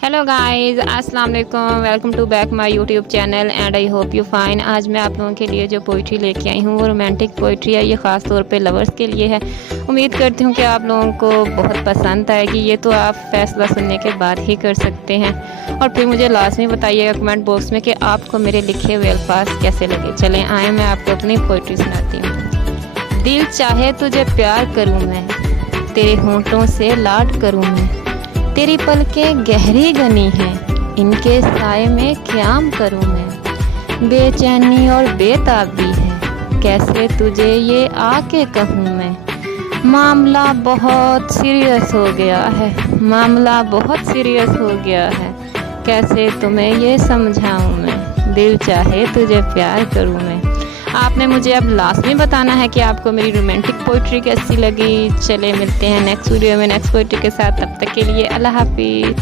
Hello guys, अस्सलाम वालेकुम। Welcome to back my YouTube channel and I hope you fine. आज मैं आप लोगों के लिए जो पोइट्री लेके आई हूँ वो रोमांटिक पोइट्री है। ये ख़ास तौर पे लवर्स के लिए है। उम्मीद करती हूँ कि आप लोगों को बहुत पसंद आएगी। ये तो आप फैसला सुनने के बाद ही कर सकते हैं। और फिर मुझे लाजमी बताइएगा कमेंट बॉक्स में कि आपको मेरे लिखे हुए अल्फाज कैसे लगे। चलें आए, मैं आपको अपनी पोइट्री सुनाती हूँ। दिल चाहे तुझे प्यार करूँ मैं, तेरे होंठों से लाड करूँ मैं, तेरी पलकें गहरी घनी हैं, इनके साए में क़याम करूँ मैं। बेचैनी और बेताबी है, कैसे तुझे ये आके कहूँ मैं। मामला बहुत सीरियस हो गया है, मामला बहुत सीरियस हो गया है, कैसे तुम्हें ये समझाऊँ मैं। दिल चाहे तुझे प्यार करूँ मैं। आपने मुझे अब लास्ट में बताना है कि आपको मेरी रोमांटिक पोइट्री कैसी लगी। चले मिलते हैं नेक्स्ट वीडियो में नेक्स्ट पोइट्री के साथ। तब तक के लिए अल्लाह हाफिज़।